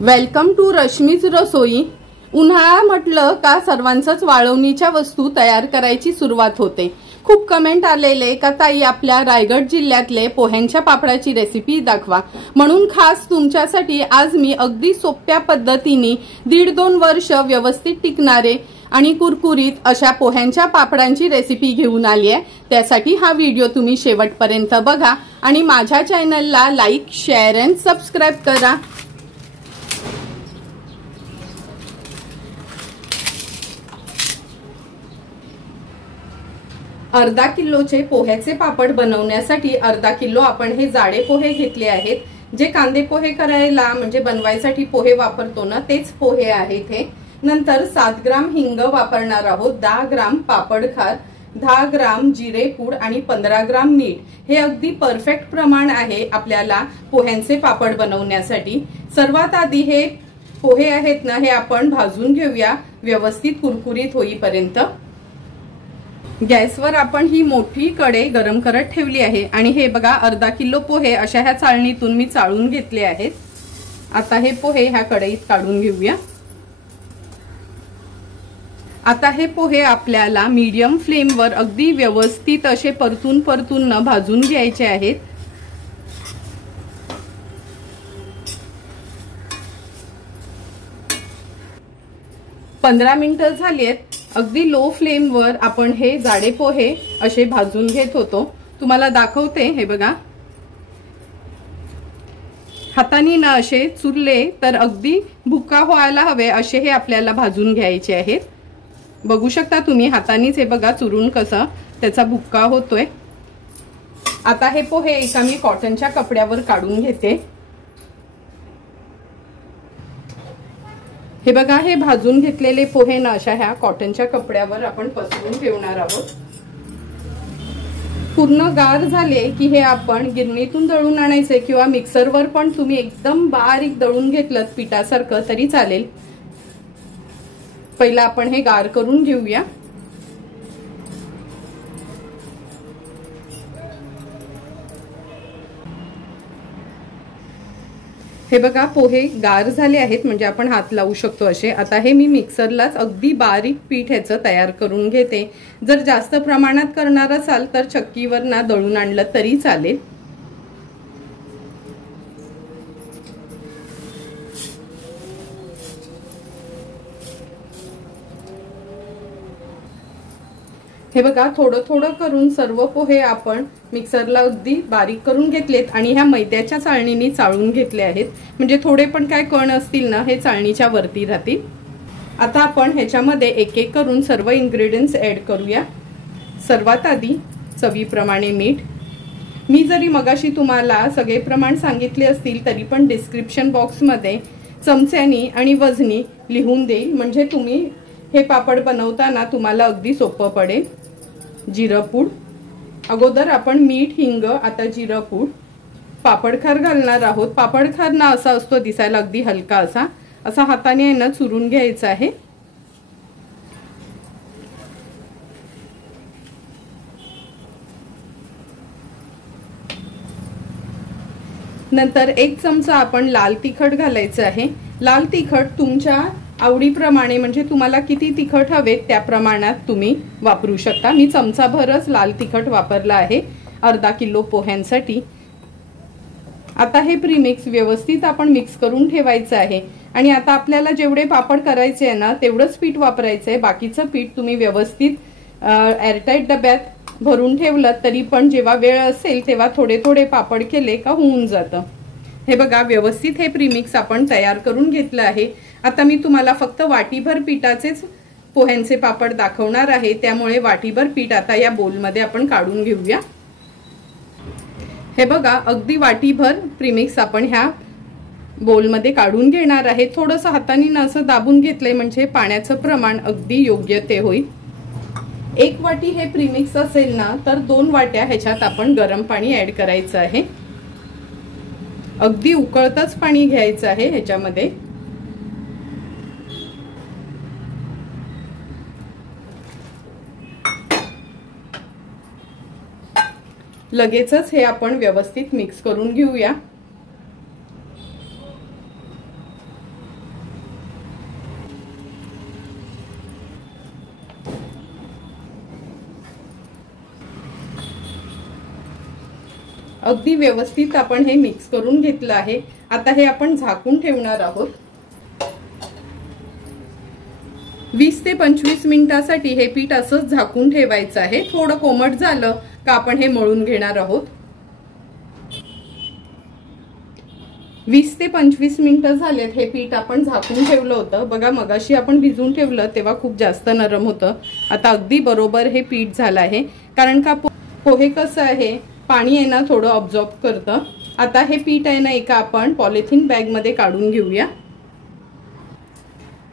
Welcome to Rashmi's रसोई। उन्हाळा म्हटलं का सर्वांचंच वाळवणीच्या वस्तू तयार करायची सुरुवात होते। खूप कमेंट आलेले का ताई आपल्या रायगड जिल्ह्यातले पोह्यांच्या पापडाची रेसिपी दाखवा, म्हणून खास तुमच्यासाठी आज मी अगदी सोप्या पद्धतीने 1.5-2 वर्ष व्यवस्थित टिकणारे आणि कुरकुरीत अशा पोह्यांच्या पापडांची रेसिपी घेऊन आली आहे। त्यासाठी हा व्हिडिओ तुम्ही शेवटपर्यंत बघा आणि माझ्या चॅनलला लाईक, शेअर आणि सबस्क्राइब करा। अर्धा किलोचे पोह्याचे पापड बनवण्यासाठी अर्धा किलो आपण हे जाडे पोहे घेतले आहेत। जे कांदे पोहे करायला म्हणजे बनवायसाठी पोहे वापरतो ना, तेच पोहे आहेत हे। नंतर 7 ग्राम हिंग वापरणार आहोत, 10 ग्राम पापड खार, 10 ग्राम जिरे पूड आणि 15 ग्राम मीठ। हे अगदी परफेक्ट प्रमाण आहे आपल्याला पोह्यांचे पापड बनवण्यासाठी। सर्वात आधी हे पोहे आहेत ना, हे आपण भाजून घेऊया व्यवस्थित कुरकुरीत होईपर्यंत। गॅसवर आपण ही मोठी कढई गरम करत ठेवली आहे आणि हे बघा अर्धा किलो पोहे अशा ह्या चाळणीतून मी चाळून घेतले आहेत। आता हे पोहे ह्या कढईत काढून घेऊया। आता हे पोहे आपल्याला मीडियम फ्लेमवर अगदी व्यवस्थित असे परतून न भाजून घ्यायचे आहेत। पंधरा मिनिटं झाली आहेत। अगदी लो फ्लेमवर आपण हे जाडे पोहे असे भाजून घेत होतो। तुम्हाला दाखवते, हे बघा हाताने ना असे चुरले तर अगदी भुका व्हायला हवे असे हे आपल्याला भाजून घ्यायचे आहेत। बघू शकता तुम्ही हातानेच हे बघा चुरून कसा त्याचा भुक्का होतोय। आता हे पोहे एका मी कॉटनच्या कपड्यावर काढून घेते। हे बघा हे भाजून घेतलेले पोहे ना अशा ह्या कॉटनच्या कपड्यावर आपण पसरून ठेवणार आहोत। पूर्ण गार झाले की हे आपण गिरणीतून दळून आणायचे किंवा मिक्सरवर पण तुम्ही एकदम बारीक दळून घेतलं पिठासारखं तरी चालेल। पहिला आपण हे गार करून घेऊया। हे बघा पोहे गार झाले आहेत, म्हणजे आपण हात लावू शकतो असे। आता हे मी मिक्सरलाच अगदी बारीक पीठ ह्याचं तयार करून घेते। जर जास्त प्रमाणात करणार असाल तर चक्कीवर ना दळून आणलं तरी चालेल। हे बघा थोडं थोडं करून सर्व पोहे आपण मिक्सरला अगदी बारीक करून घेतलेत आणि ह्या मैद्याच्या चाळणीने चाळून घेतले आहेत, म्हणजे थोडे पण काय कण असतील ना हे चाळणीच्या वरती राहतील। आता आपण ह्याच्यामध्ये एक एक करून सर्व इन्ग्रेडियंट्स ऍड करूया। सर्वात आधी चवीप्रमाणे मीठ। मी जरी मगाशी तुम्हाला सगळे प्रमाण सांगितले असतील तरी पण डिस्क्रिप्शन बॉक्समध्ये चमच्यानी आणि वजनी लिहून देईल, म्हणजे तुम्ही हे पापड बनवताना तुम्हाला अगदी सोपं पडेल। जिरं पूड, अगोदर आपण मीठ, हिंग, आता जिरं पूड, पापड खार घालणार आहोत। पापड खार ना असा असतो दिसायला अगदी हलका असा हाताने ना चुरून घ्यायचा आहे। नंतर 1 चमचा आपण लाल तिखट घालायचं आहे। लाल तिखट तुमच्या आवडीप्रमाणे, म्हणजे तुम्हाला किती तिखट हवे त्या प्रमाणात तुम्ही वापरू शकता। मी चमचाभरच लाल तिखट वापरला आहे अर्धा किलो पोह्यांसाठी। आता हे प्रीमिक्स व्यवस्थित आपण मिक्स करून ठेवायचं आहे आणि आता आपल्याला जेवढे पापड करायचे आहे ना तेवढंच पीठ वापरायचं आहे। बाकीचं पीठ तुम्ही व्यवस्थित एअरटाईट डब्यात भरून ठेवलं तरी पण जेव्हा वेळ असेल तेव्हा थोडे थोडे पापड केले का होऊन जातं। हे बघा व्यवस्थित हे प्रीमिक्स आपण तयार करून घेतलं आहे। आता मी तुम्हाला फक्त वाटीभर पिठाचेच पोह्यांचे पापड दाखवणार आहे, त्यामुळे वाटीभर पीठ आता या बोलमध्ये आपण काढून घेऊया। हे बघा अगदी वाटीभर प्रीमिक्स आपण ह्या बोलमध्ये काढून घेणार आहे। थोडंसं हाताने ना असं दाबून घेतलंय म्हणजे पाण्याचं प्रमाण अगदी योग्य ते होईल। 1 वाटी हे प्रीमिक्स असेल ना तर 2 वाट्या ह्याच्यात आपण गरम पाणी ऍड करायचं आहे। अगदी उकळतच पाणी घ्यायचं आहे ह्याच्यामध्ये। लगेचच हे आपण व्यवस्थित मिक्स करून घेऊया। अगदी व्यवस्थित आपण हे मिक्स करून घेतलं आहे। आता हे आपण झाकून ठेवणार आहोत। 20 ते 25 मिनिटांसाठी हे पीठ असंच झाकून ठेवायचं आहे। थोडं कोमट झालं का आपण हे मळून घेणार आहोत। 20 ते 25 मिनिटं झालेत, हे पीठ आपण झाकून ठेवलं होतं। बघा मगाशी आपण भिजवून ठेवलं तेव्हा खूप जास्त नरम होतं, आता अगदी बरोबर हे पीठ झालं आहे। कारण का पोहे कसं आहे, पाणी आहे ना थोडं ऑब्झॉर्ब करतं। आता हे पीठ आहे ना एका आपण पॉलिथिन बॅग मध्ये काढून घेऊया।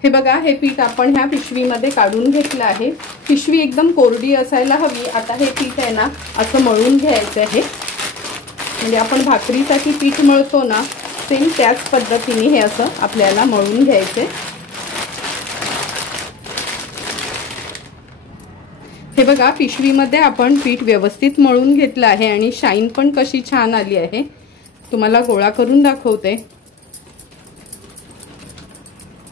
हे बघा हे पीठ आपण ह्या पिशवीमध्ये काढून घेतलं आहे। पिशवी एकदम कोरडी असायला हवी। आता हे पीठ आहे ना असं मळून घ्यायचं आहे, म्हणजे आपण भाकरीसाठी पीठ मळतो ना सेम त्याच पद्धतीने हे असं आपल्याला मळून घ्यायचे। हे बघा पिशवीमध्ये आपण पीठ व्यवस्थित मळून घेतलं आहे आणि शाईन पण कशी छान आली आहे। तुम्हाला गोळा करून दाखवते।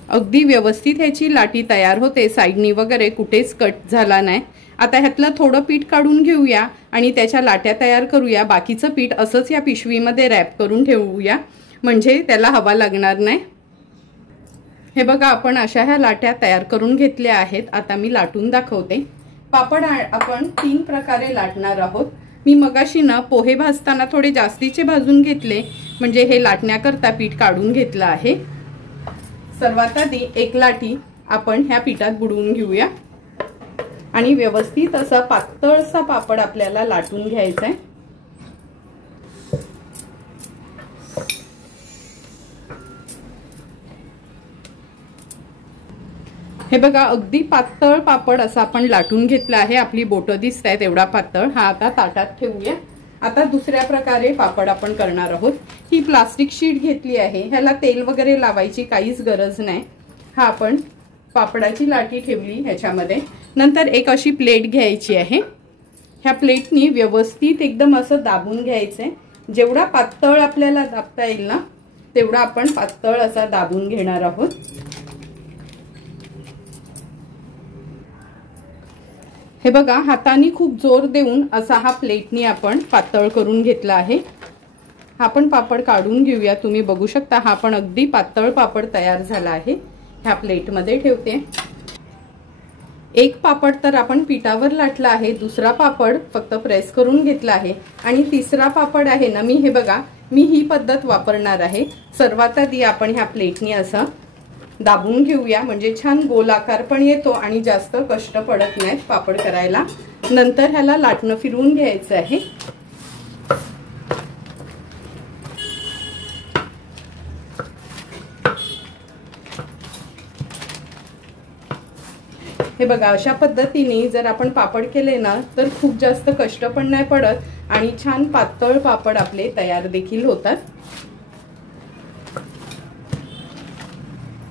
अगदी व्यवस्थित ह्याची लाटी तयार होते, साइडनी वगैरे कुठेच कट झाला नाही। आता ह्यातलं थोडं पीठ काढून घेऊया आणि त्याच्या लाट्या तयार करूया। बाकीचं पीठ असंच या पिशवीमध्ये रॅप करून ठेवूया, म्हणजे त्याला हवा लागणार नाही। हे बघा आपण अशा ह्या लाट्या तयार करून घेतल्या आहेत। आता मी लाटून दाखवते। पापड आपण 3 प्रकारे लाटणार आहोत। मी मगाशी ना पोहे भाजताना थोडे जास्तीचे भाजून घेतले, म्हणजे हे लाटण्याकरता पीठ काढून घेतलं आहे। सर्वात आधी एक लाटी आपण ह्या पिठात बुडवून घेऊया आणि व्यवस्थित असा पातळसा पापड आपल्याला लाटून घ्यायचा आहे। हे बघा अगदी पातळ पापड असा आपण लाटून घेतला आहे। आपली बोटं दिसतायत एवढा पातळ। हा आता ताटात ठेवूया। आता दुसऱ्या प्रकारे पापड आपण करणार आहोत। ही प्लास्टिक शीट घेतली आहे, ह्याला तेल वगैरे लावायची काहीच गरज नाही। हा आपण पापडाची लाटी ठेवली ह्याच्यामध्ये। नंतर एक अशी प्लेट घ्यायची आहे। ह्या प्लेटनी व्यवस्थित एकदम असं दाबून घ्यायचंय। जेवढा पातळ आपल्याला दाबता येईल ना तेवढा आपण पातळ असा दाबून घेणार आहोत। हे बघा हाताने खूप जोर देऊन असा हा प्लेटनी आपण पातळ करून घेतला आहे। हा पण पापड काढून घेऊया। तुम्ही बघू शकता हा पण अगदी पातळ पापड तयार झाला आहे। ह्या प्लेटमध्ये ठेवते। एक पापड तर आपण पिठावर लाटला आहे, दुसरा पापड फक्त प्रेस करून घेतला आहे आणि तिसरा पापड आहे ना मी हे बघा मी ही पद्धत वापरणार आहे। सर्वात आधी आपण ह्या प्लेटनी असं दाबून घेऊया, म्हणजे छान गोलाकार पण येतो आणि जास्त कष्ट पडत नाहीत पापड करायला। नंतर ह्याला लाटणं फिरवून घ्यायचं आहे। हे बघा अशा पद्धतीने जर आपण पापड केले ना तर खूप जास्त कष्ट पण नाही पडत आणि छान पातळ पापड आपले तयार देखील होतात।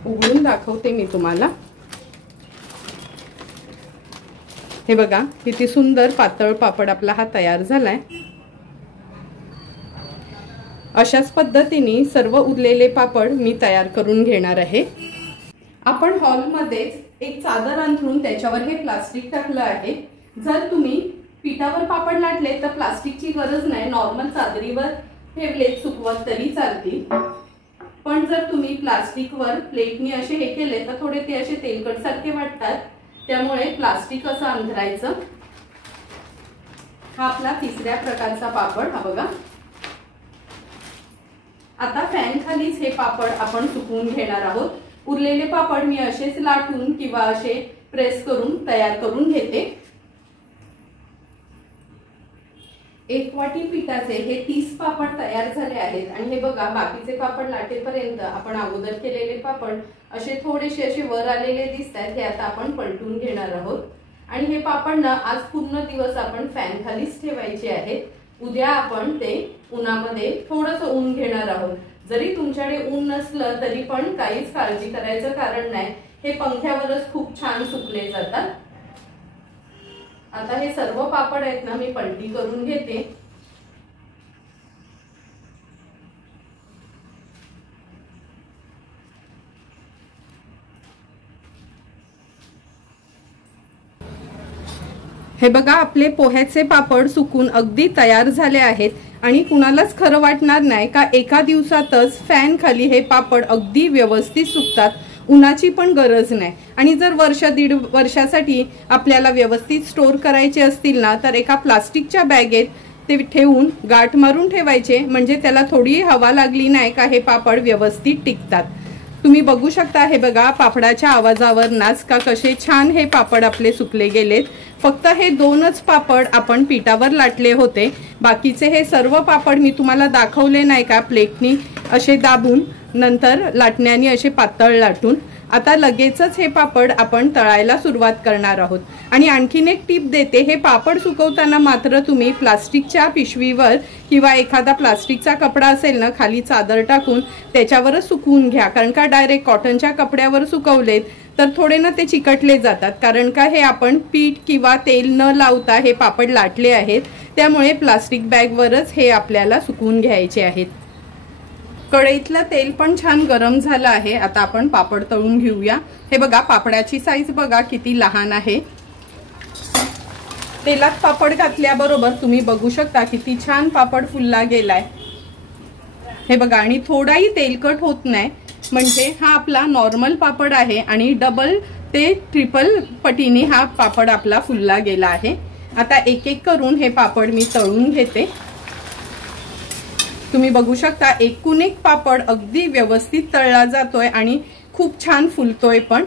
उघडून दाखवते मी तुम्हाला। हे बघा किती सुंदर पातळ पापड आपला हा तयार झालाय। अशाच पद्धतीने सर्व उरलेले पापड मी तयार करून घेणार आहे। आपण हॉलमध्ये एक चादर अंथरून त्याच्यावर हे प्लास्टिक टाकलं आहे। जर तुम्ही पिठावर पापड लाटले तर प्लास्टिकची गरज नाही, नॉर्मल चादरीवर ठेवले सुकवत तरी चालतील। पण जर तुम्ही प्लास्टिकवर प्लेटनी असे हे केले तर थोडे ते असे तेलकट सारखे वाटतात, त्यामुळे प्लास्टिक असं अंथरायचं। हा आपला तिसऱ्या प्रकारचा पापड हा बघा। आता फॅन खालीच हे पापड आपण सुकवून घेणार आहोत। उरलेले पापड मी असेच लाटून किंवा असे प्रेस करून तयार करून घेते। 1 वाटी पिठाचे हे 30 पापड तयार झाले आहेत आणि हे बघा बाकीचे पापड लाटेपर्यंत आपण अगोदर केलेले पापड असे थोडेसे असे वर आलेले दिसतात। हे आता आपण पलटून घेणार आहोत आणि हे पापड ना आज पूर्ण दिवस आपण फॅन खालीच ठेवायचे आहेत। उद्या आपण ते उन्हामध्ये थोडंसं ऊन घेणार आहोत। जरी तुमच्याकडे ऊन नसलं तरी पण काहीच काळजी करायचं कारण नाही, हे पंख्यावरच खूप छान सुकले जातात। आता हे सर्व पापड आहेत ना मी पलटी करून घेते। हे बघा आपले पोह्याचे पापड सुकून अगदी तयार झाले आहेत आणि कुणालाच खरं वाटणार नाही का एका दिवसातच फॅन खाली हे पापड अगदी व्यवस्थित सुकतात, उन्हाची पण गरज नाही। आणि जर वर्ष दीड वर्षासाठी आपल्याला व्यवस्थित स्टोर करायचे असतील ना तर एका प्लास्टिकच्या बॅगेत ते ठेवून गाठ मारून ठेवायचे, म्हणजे त्याला थोडी हवा लागली नाही का हे पापड व्यवस्थित टिकतात। तुम्ही बघू शकता, हे बघा पापडाच्या आवाजावर नाच का कसे छान हे पापड आपले सुकले गेलेत। फक्त हे 2च पापड आपण पिठावर लाटले होते, बाकीचे हे सर्व पापड मी तुम्हाला दाखवले नाही का प्लेटनी असे दाबून नंतर लाटण्याने असे पातळ लाटून। आता लगेचच हे पापड आपण तळायला सुरुवात करणार आहोत। आणि आणखीन एक टिप देते, हे पापड सुकवताना मात्र तुम्ही प्लास्टिकच्या पिशवीवर किंवा एखादा प्लास्टिकचा कपडा असेल ना खाली चादर टाकून त्याच्यावरच सुकवून घ्या, कारण का डायरेक्ट कॉटनच्या कपड्यावर सुकवलेत तर थोडे ना ते चिकटले जातात, कारण का हे आपण पीठ किंवा तेल न लावता हे पापड लाटले आहेत, त्यामुळे प्लास्टिक बॅगवरच हे आपल्याला सुकवून घ्यायचे आहेत। कढईतलं तेल पण छान गरम झालं आहे, आता आपण पापड तळून घेऊया। हे बघा पापडाची साईज बघा किती लहान आहे। तेलात पापड घातल्याबरोबर तुम्ही बघू शकता किती छान पापड फुलला गेलाय। हे बघा, आणि थोडाही तेलकट होत नाही, म्हणजे हा आपला नॉर्मल पापड आहे आणि डबल ते ट्रिपल पटीने हा पापड आपला फुलला गेला आहे। आता एक एक करून हे पापड मी तळून घेते। तुम्ही बघू शकता एकूण एक पापड अगदी व्यवस्थित तळला जातोय आणि खूप छान फुलतोय पण।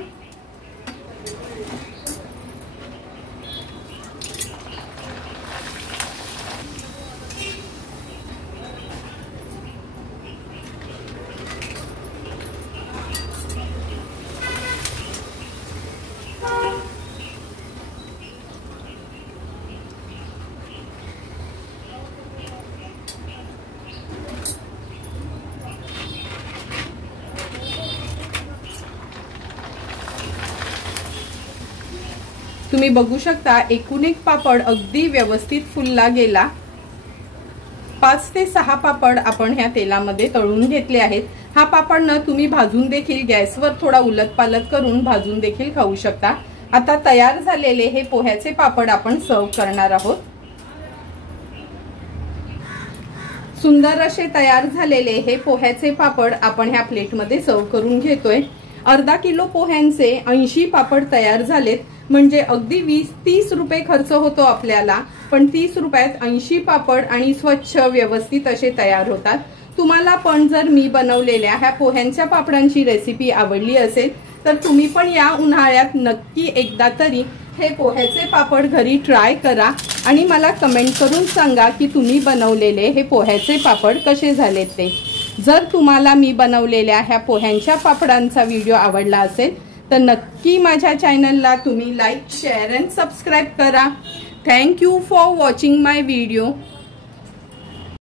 तुम्ही बघू शकता एकूण एक पापड अगदी व्यवस्थित फुलला गेला। 5 ते 6 पापड आपण ह्या तेलामध्ये तळून घेतले आहेत। हा पापड न तुम्ही भाजून देखील गॅसवर थोडा उलटपालट करून भाजून देखील खाऊ शकता। आता तयार झालेले हे पोह्याचे पापड आपण सर्व करणार आहोत। सुंदर असे तयार झालेले हे पोह्याचे पापड आपण ह्या प्लेटमध्ये सर्व करून घेतोय। अर्धा किलो पोह्यांचे 80 पापड तयार झालेत, म्हणजे अगदी 20-30 रुपये खर्च होतो आपल्याला, पण 30 रुपयात 80 पापड आणि स्वच्छ व्यवस्थित असे तयार होतात। तुम्हाला पण जर मी बनवलेल्या ह्या पोह्यांच्या पापडांची रेसिपी आवडली असेल तर तुम्ही पण या उन्हाळ्यात नक्की एकदा तरी हे पोह्याचे पापड घरी ट्राय करा आणि मला कमेंट करून सांगा की तुम्ही बनवलेले हे पोह्याचे पापड कसे झालेत ते। जर तुम्हाला मी बनवलेल्या ह्या पोह्यांच्या पापडांचा व्हिडिओ आवडला असेल तर नक्की माझ्या चॅनलला तुम्ही लाईक, शेअर अँड सबस्क्राईब करा। Thank you for watching my video.